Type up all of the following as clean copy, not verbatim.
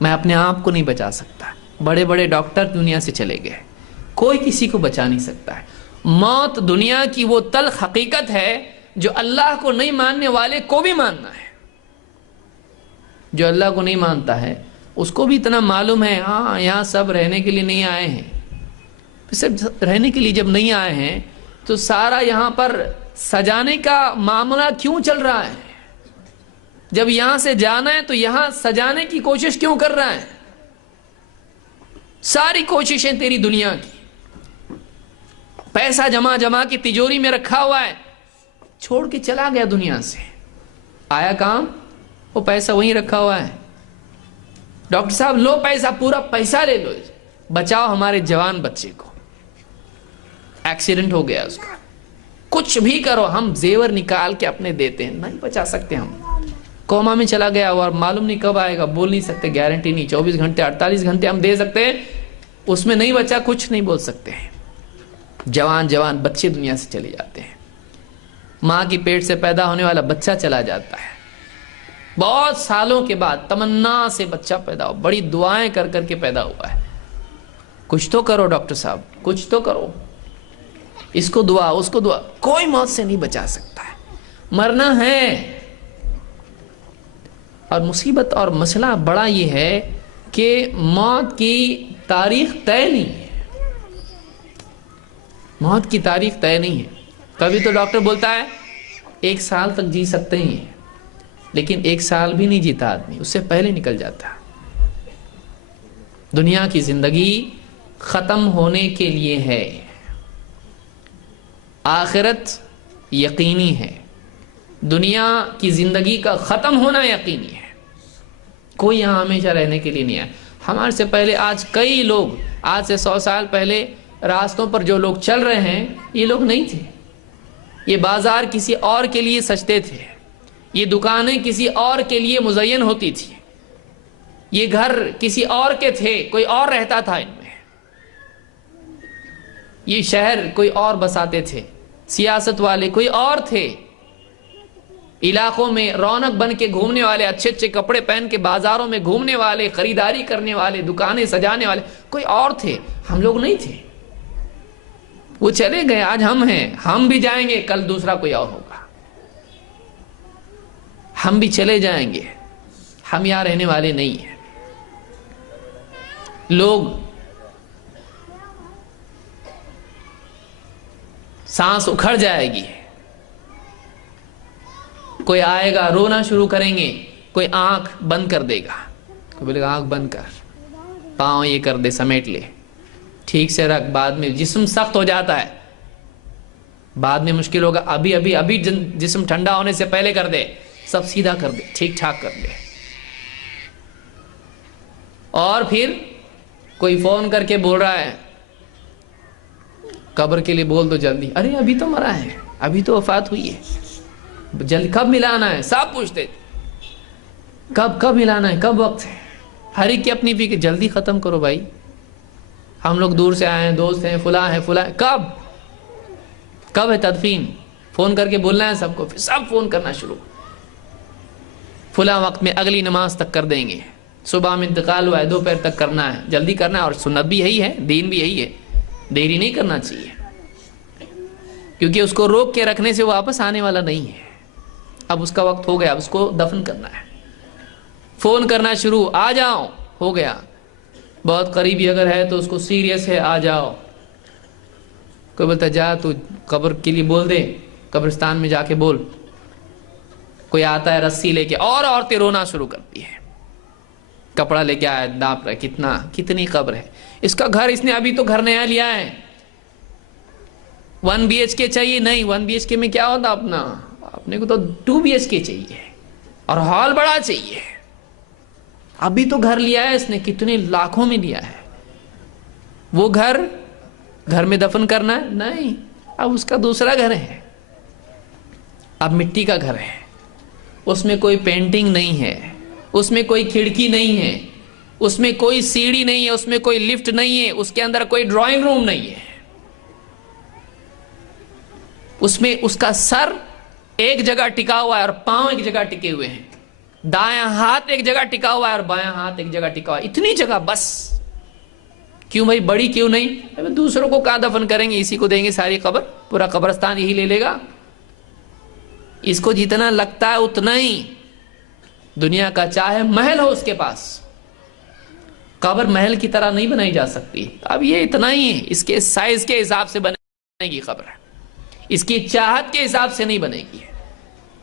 میں اپنے آپ کو نہیں بچا سکتا. بڑے بڑے ڈاکٹر دنیا سے چلے گئے, کوئی کسی کو بچا نہیں سکتا ہے. موت دنیا کی وہ تلخ حقیقت ہے جو اللہ کو نہیں ماننے والے کو بھی ماننا ہے. جو اللہ کو نہیں مانتا ہے اس کو بھی اتنا معلوم ہے, ہاں یہاں سب رہنے کے لیے نہیں آئے ہیں. صرف رہنے کے لیے جب نہیں آئے ہیں تو سارا یہاں پر سجانے کا معاملہ کیوں چل رہا ہے؟ جب یہاں سے جانا ہے تو یہاں سجانے کی کوشش کیوں کر رہا ہے؟ ساری کوششیں تیری دنیا کی, پیسہ جمع کی تجوری میں رکھا ہوا ہے, چھوڑ کے چلا گیا دنیا سے. آیا کام؟ وہ پیسہ وہیں رکھا ہوا ہے. ڈاکٹر صاحب لو پیسہ, پورا پیسہ لے لو, بچاؤ ہمارے جوان بچے کو, ایکسیڈنٹ ہو گیا اس کا. کچھ بھی کرو, ہم زیور نکال کے اپنے دیتے ہیں, نہیں بچا سکتے. ہم کوما میں چلا گیا اور معلوم نہیں کب آئے گا, بول نہیں سکتے, گارنٹی نہیں. 24 گھنٹے 48 گھنٹے ہم دے سکتے ہیں, اس میں نہیں بچا کچھ نہیں بول سکتے ہیں. جوان بچے دنیا سے چلے جاتے ہیں. ماں کی پیٹ سے پیدا ہونے والا بچہ چلا جاتا ہے, بہت سالوں کے بعد تمنا سے بچہ پیدا ہو, بڑی دعائیں کر کر کے پیدا ہوا ہے. کچھ تو کرو ڈاکٹر صاحب, کچھ تو کرو, اس کو دعا اس کو دعا. کوئی موت سے نہیں بچا سکتا ہے, مرنا ہے. اور مصیبت اور مسئلہ بڑا یہ ہے کہ موت کی تاریخ طے نہیں ہے. موت کی تاریخ طے نہیں ہے. کبھی تو ڈاکٹر بولتا ہے 1 سال تک جی سکتے ہیں, لیکن 1 سال بھی نہیں جیتا آدمی, اس سے پہلے نکل جاتا. دنیا کی زندگی ختم ہونے کے لیے ہے, آخرت یقینی ہے. دنیا کی زندگی کا ختم ہونا یقینی ہے. کوئی یہاں ہمیشہ رہنے کے لیے نہیں ہے. ہمارے سے پہلے آج کئی لوگ, آج سے 100 سال پہلے راستوں پر جو لوگ چل رہے ہیں یہ لوگ نہیں تھے. یہ بازار کسی اور کے لیے سجتے تھے, یہ دکانیں کسی اور کے لیے مزین ہوتی تھی, یہ گھر کسی اور کے تھے, کوئی اور رہتا تھا ان میں, یہ شہر کوئی اور بساتے تھے, سیاست والے کوئی اور تھے, علاقوں میں رونق بن کے گھومنے والے, اچھے اچھے کپڑے پہن کے بازاروں میں گھومنے والے, خریداری کرنے والے, دکانیں سجانے والے کوئی اور تھے, ہم لوگ نہیں تھے. وہ چلے گئے, آج ہم ہیں, ہم بھی جائیں گے, کل دوسرا کوئی اور ہوگا, ہم بھی چلے جائیں گے, ہم یہاں رہنے والے نہیں ہیں. لوگ سانس اکھڑ جائے گی, کوئی آئے گا رونا شروع کریں گے, کوئی آنکھ بند کر دے گا, کوئی بولے گا آنکھ بند کر, پاؤں یہ کر دے, سمیٹ لے, ٹھیک سے رکھ, بعد میں جسم سخت ہو جاتا ہے, بعد میں مشکل ہوگا, ابھی جسم ٹھنڈا ہونے سے پہلے کر دے, سب سیدھا کر دے, ٹھیک ٹھاک کر دے. اور پھر کوئی فون کر کے بول رہا ہے, قبر کے لیے بول دو جلدی, ارے ابھی تو مرا ہے, ابھی تو وفات ہوئی ہے, جلدی کب ملانا ہے, سب پوچھتے کب ملانا ہے, کب وقت ہے, ہر ایک کی اپنی فکر, جلدی ختم کرو بھائی, ہم لوگ دور سے آئے ہیں, دوست ہیں, فلاں ہیں, کب ہے تدفین, فون کر کے بولنا ہے سب کو, پھر سب فون کرنا شروع, فلاں وقت میں اگلی نماز تک کر دیں گے, صبح میں انتقال ہوا ہے, دوپہر تک کرنا ہے, جلدی کرنا ہے. اور سنت بھی یہی ہے, دین بھی یہی ہے, دیری نہیں کرنا چاہیے, کیونکہ اس کو روک کے رکھنے سے واپس آنے والا نہیں ہے. اب اس کا وقت ہو گیا, اب اس کو دفن کرنا ہے, فون کرنا شروع, آ جاؤ, ہو گیا. بہت قریبی اگر ہے تو اس کو سیریس ہے, آ جاؤ. کوئی بولتا جا تو قبر کے لیے بول دے, قبرستان میں جا کے بول. کوئی آتا ہے رسی لے کے, اور عورتیں رونا شروع کرتی ہیں, کپڑا لے کے آیا, ناپ رہا کتنی قبر ہے, اس کا گھر, اس نے ابھی تو گھر نیا لیا ہے, 1 BHK چاہیے, نہیں 1 BHK میں کیا ہوتا, اپنے کو تو 2 BHK چاہیے, اور ہال بڑا چاہیے. ابھی تو گھر لیا ہے اس نے, کتنے لاکھوں میں لیا ہے. وہ گھر میں دفن کرنا ہے, نہیں, اب اس کا دوسرا گھر ہے, اب مٹی کا گھر ہے, اس میں کوئی پینٹنگ نہیں ہے, اس میں کوئی کھڑکی نہیں ہے, اس میں کوئی سیڑھی نہیں ہے, اس میں کوئی لفٹ نہیں ہے, اس کے اندر کوئی ڈرائنگ روم نہیں ہے, اس میں اس کا سر ایک جگہ ٹکا ہوا ہے اور پاؤں ایک جگہ ٹکے ہوئے ہیں. दायां हाथ एक जगह टिका हुआ है और बायां हाथ एक जगह टिका हुआ है, इतनी जगह बस। क्यों भाई, बड़ी क्यों नहीं? अबे दूसरों को कहां दफन करेंगे, इसी को देंगे सारी कब्र, पूरा कब्रिस्तान यही ले लेगा। इसको जितना लगता है उतना ही। दुनिया का चाहे महल हो उसके पास, कब्र महल की तरह नहीं बनाई जा सकती। अब ये इतना ही है, इसके साइज के हिसाब से बनेगी कब्र, इसकी चाहत के हिसाब से नहीं बनेगी,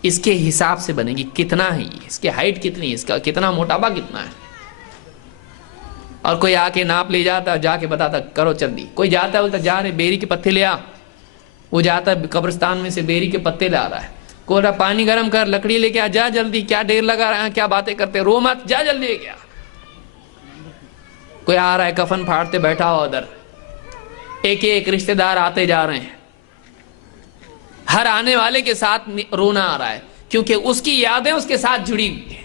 इसके हिसाब से बनेगी। कितना है ये, इसकी हाइट कितनी है, इसका कितना मोटापा कितना है। और कोई आके नाप ले जाता, जाके बताता करो जल्दी। कोई जाता है बोलता जा रहे बेरी के पत्ते ले आ, वो जाता है कब्रिस्तान में से बेरी के पत्ते ला रहा है। कोई रहा पानी गर्म कर, लकड़ी लेके आ, जा जल्दी, क्या देर लगा रहा है, क्या बातें करते, रो मत, जा जल्दी लेके आ। कोई आ रहा है कफन फाड़ते बैठा हो उधर, एक एक रिश्तेदार आते जा रहे हैं, हर आने वाले के साथ रोना आ रहा है, क्योंकि उसकी यादें उसके साथ जुड़ी हुई है।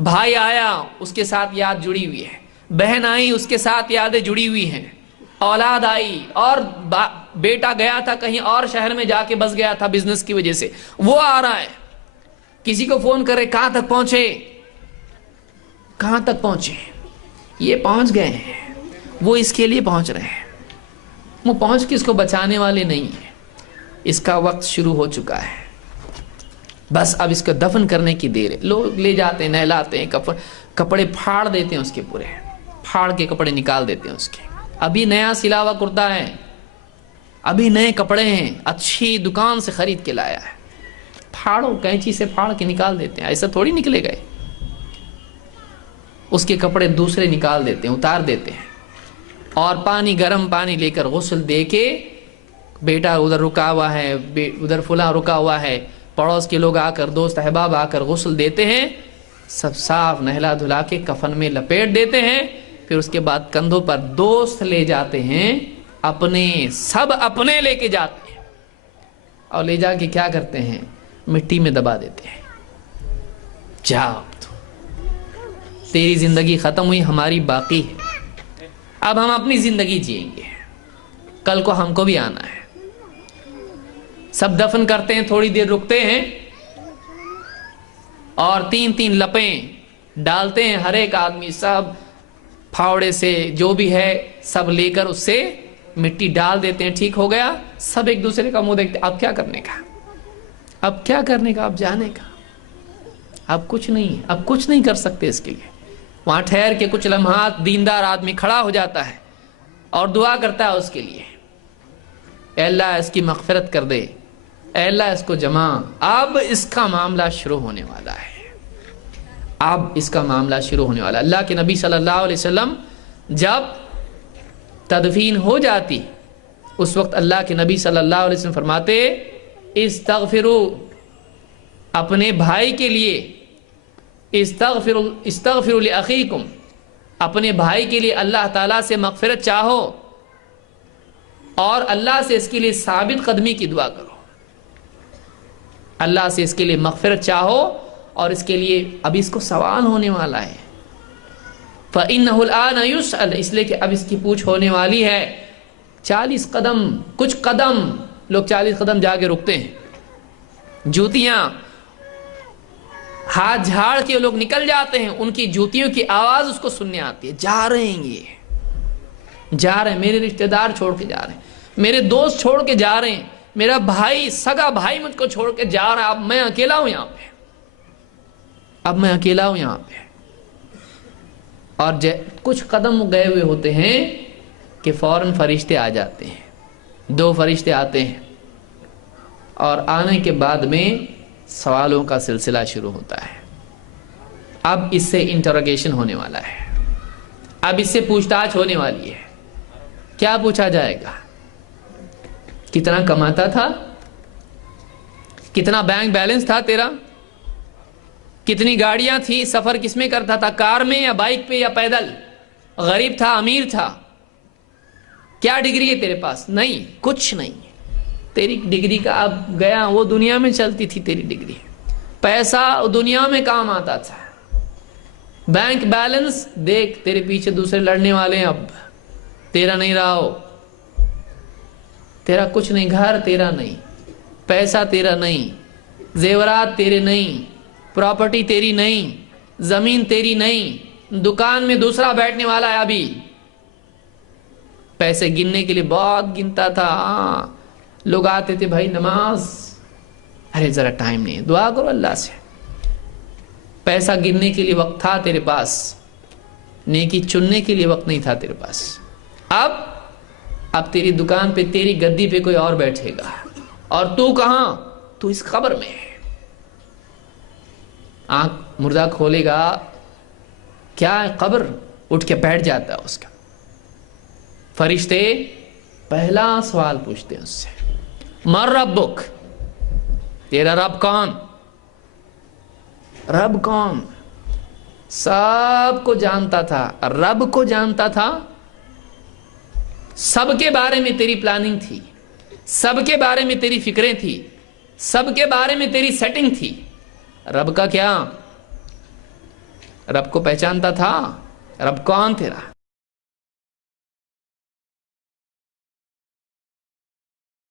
भाई आया उसके साथ याद जुड़ी हुई है, बहन आई उसके साथ यादें जुड़ी हुई हैं, औलाद आई, और बेटा गया था कहीं और शहर में जाके बस गया था बिजनेस की वजह से, वो आ रहा है। किसी को फोन करे, कहां तक पहुंचे, कहां तक पहुंचे, ये पहुंच गए हैं, वो इसके लिए पहुंच रहे हैं, वो पहुंच के इसको बचाने वाले नहीं है। इसका वक्त शुरू हो चुका है, बस अब इसको दफन करने की देर है। लोग ले जाते हैं, नहलाते हैं, कपड़े फाड़ देते हैं उसके, पूरे फाड़ के कपड़े निकाल देते हैं उसके। अभी नया सिला हुआ कुर्ता है, अभी नए कपड़े हैं, अच्छी दुकान से खरीद के लाया है, फाड़ो, कैंची से फाड़ के निकाल देते हैं। ऐसा थोड़ी निकलेगा, उसके कपड़े दूसरे निकाल देते हैं, उतार देते हैं, और पानी, गर्म पानी लेकर गुस्ल दे के, बेटा उधर रुका हुआ है, उधर फुला रुका हुआ है, पड़ोस के लोग आकर, दोस्त अहबाब आकर गुस्ल देते हैं, सब साफ नहला धुला के कफन में लपेट देते हैं। फिर उसके बाद कंधों पर दोस्त ले जाते हैं अपने, सब अपने लेके जाते हैं, और ले जाके क्या करते हैं, मिट्टी में दबा देते हैं। जाओ तेरी जिंदगी खत्म हुई, हमारी बाकी है, अब हम अपनी जिंदगी जिएंगे, कल को हमको भी आना है। सब दफन करते हैं, थोड़ी देर रुकते हैं, और 3-3 लपें डालते हैं, हर एक आदमी सब फावड़े से जो भी है सब लेकर उससे मिट्टी डाल देते हैं। ठीक हो गया, सब एक दूसरे का मुंह देखते, अब क्या करने का, अब क्या करने का, अब जाने का, अब कुछ नहीं, अब कुछ नहीं कर सकते इसके लिए। वहां ठहर के कुछ लम्हात दीनदार आदमी खड़ा हो जाता है और दुआ करता है उसके लिए, ऐ अल्लाह इसकी मग़फ़िरत कर दे, ऐ अल्लाह इसको जमा। अब इसका मामला शुरू होने वाला है, अब इसका मामला शुरू होने वाला है। अल्लाह के नबी सल्लल्लाहु अलैहि वसल्लम जब तदफीन हो जाती, उस वक्त अल्लाह के नबी सल्लल्लाहु अलैहि वसल्लम फरमाते, इस्तग़फ़िरू, अपने भाई के लिए, इस्तग़फ़िरू लिअख़ीकुम, अपने भाई के लिए अल्लाह ताला से मग़फ़िरत चाहो, और अल्लाह से इसके लिए साबित कदमी की दुआ करो। अल्लाह से इसके लिए मग़फ़िरत चाहो, और इसके लिए अभी इसको सवाल होने वाला है। फ़इन्नहुल आन युसअल, इसलिए कि अब इसकी पूछ होने वाली है। 40 कदम, कुछ कदम, लोग 40 कदम जाके रुकते हैं, जूतियां हाथ झाड़ के लोग निकल जाते हैं, उनकी जूतियों की आवाज उसको सुनने आती है। जा रहे हैं, ये जा रहे हैं, मेरे रिश्तेदार छोड़ के जा रहे हैं, मेरे दोस्त छोड़ के जा रहे हैं, मेरा भाई, सगा भाई मुझको छोड़ के जा रहा है, अब मैं अकेला हूं यहां पे, अब मैं अकेला हूं यहां पे। और कुछ कदम गए हुए होते हैं कि फौरन फरिश्ते आ जाते हैं, 2 फरिश्ते आते हैं, और आने के बाद में सवालों का सिलसिला शुरू होता है। अब इससे इंटरोगेशन होने वाला है, अब इससे पूछताछ होने वाली है। क्या पूछा जाएगा, कितना कमाता था, कितना बैंक बैलेंस था तेरा, कितनी गाड़ियां थी, सफर किसमें करता था, कार में या बाइक पे या पैदल, गरीब था अमीर था, क्या डिग्री है तेरे पास, नहीं कुछ नहीं, तेरी डिग्री का अब गया, वो दुनिया में चलती थी तेरी डिग्री, पैसा दुनिया में काम आता था। बैंक बैलेंस देख, तेरे पीछे दूसरे लड़ने वाले हैं, अब तेरा नहीं रहा हो, तेरा कुछ नहीं, घर तेरा नहीं, पैसा तेरा नहीं, जेवरात तेरे नहीं, प्रॉपर्टी तेरी नहीं, जमीन तेरी नहीं, दुकान में दूसरा बैठने वाला है अभी। पैसे गिनने के लिए बहुत गिनता था। लोग आते थे, भाई नमाज, अरे जरा टाइम नहीं है, दुआ करो अल्लाह से। पैसा गिनने के लिए वक्त था तेरे पास, नेकी चुनने के लिए वक्त नहीं था तेरे पास। अब तेरी दुकान पे, तेरी गद्दी पे कोई और बैठेगा, और तू कहां? तू इस कब्र में है। आंख मुर्दा खोलेगा, क्या है कब्र? उठ के बैठ जाता है उसका। फरिश्ते पहला सवाल पूछते हैं उससे, मर रब्बुक, तेरा रब कौन? रब कौन? सबको जानता था, रब को जानता था। सबके बारे में तेरी प्लानिंग थी, सबके बारे में तेरी फिक्रें थी, सबके बारे में तेरी सेटिंग थी। रब का क्या? रब को पहचानता था? रब कौन तेरा?